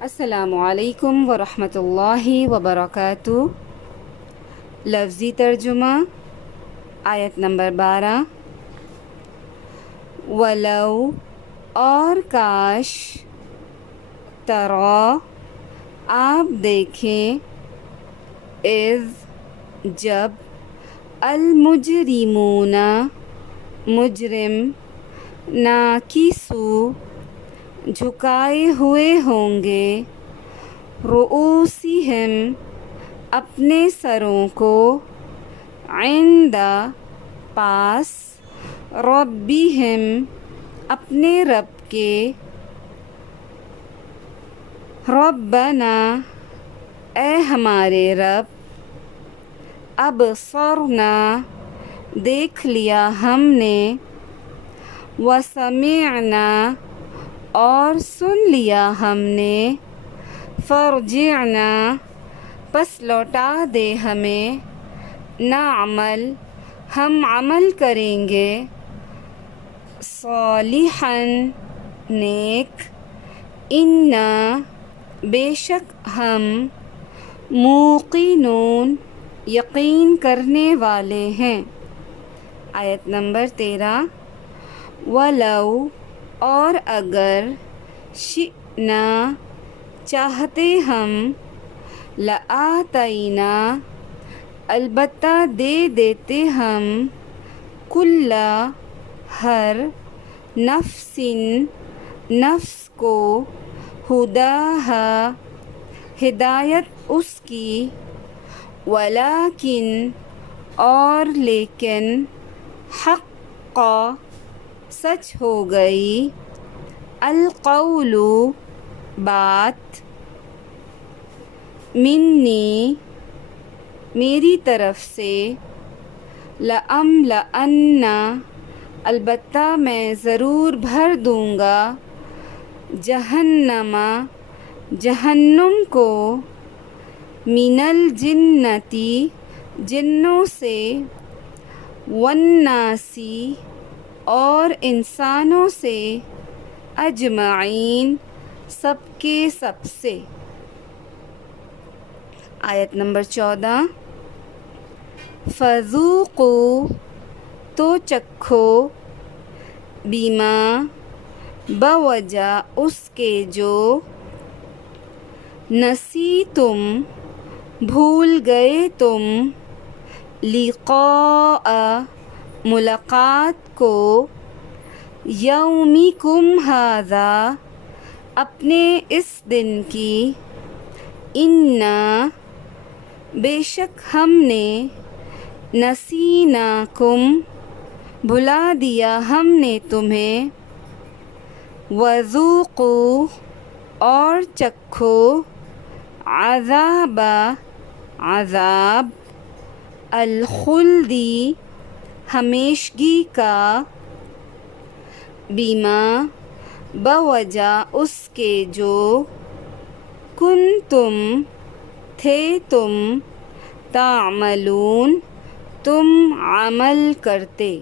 السلام علیکم ورحمۃ اللہ وبرکاتہ۔ لفظی ترجمہ، آیت نمبر 12۔ ولو اور کاش، ترا آپ دیکھیں، اذ جب، المجرمون مجرم، ناکسو جھکائے ہوئے ہوں گے، رؤوسہم اپنے سروں کو، عند پاس، ربہم اپنے رب کے، ربنا اے ہمارے رب، ابصرنا دیکھ لیا ہم نے، وسمعنا اور سن لیا ہم نے، فرجعنا پس لوٹا دے ہمیں، نعمل ہم عمل کریں گے، صالحا نیک، انا بے شک ہم، موقنون یقین کرنے والے ہیں۔ آیت نمبر 13۔ ولو اور اگر، شئنا چاہتے ہم، لآتینا البتہ دے دیتے ہم، کل ہر، نفس نفس کو، ہداہا ہدایت اس کی، ولیکن اور لیکن، حق سچ ہو گئی، القول بات، منی میری طرف سے، لأملأن البتہ میں ضرور بھر دوں گا، جہنم جہنم کو، من الجنتی جنوں سے، والناسی اور انسانوں سے، اجمعین سب کے سب سے۔ آیت نمبر 14۔ فذوقوا تو چکھو، بما بوجہ اس کے جو، نسیتم بھول گئے تم، لقاء ملاقات کو، یومکم ھذا اپنے اس دن کی، انا بے شک ہم نے، نسیناکم بھلا دیا ہم نے تمہیں، وذوقوا اور چکھو، عذاب عذاب، الخلدی ہمیشگی کا، بما بوجہ اس کے جو، کنتم تھے تم، تعملون تم عمل کرتے۔